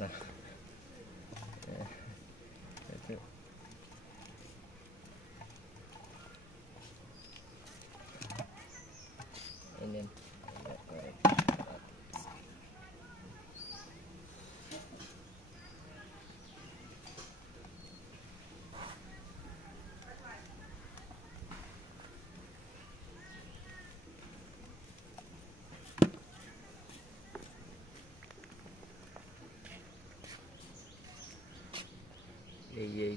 না এই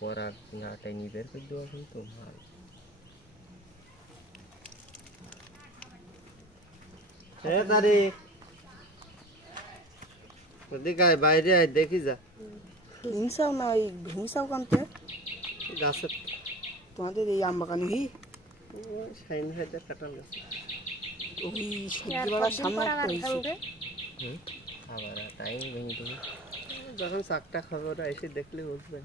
পরার নাটাই নিবের করে দেওয়া কিন্তু ভালো তারিখ ওদিকে বাইরে আয় দেখি যা হিংসাও না ওই হিংসাও কানতে গাছের তোমাদের এই আম বাগানে কি সাইন হাজার কাটাল গাছ ওই সবজি বাগান সামনে একটা হয়েছে আবার টাইম ভেঙে দেবে যখন চাকটা খাবো ওরা এসে দেখলে বুঝবেন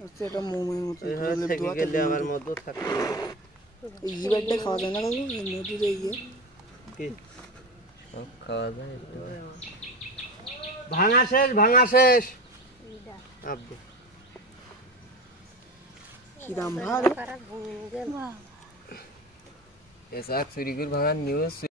আচ্ছা এটা মোমের মতো থেকে গেলে আমার মধ্যে থাকবে এই জিবারটা খাওয়া যায় না কাকু এই মধুরে ইয়ে কি খাওয়া যায় ভাঙা শেষ আব্বু কি দাম ভালো এসা চুরি করে ভাঙার নিউজ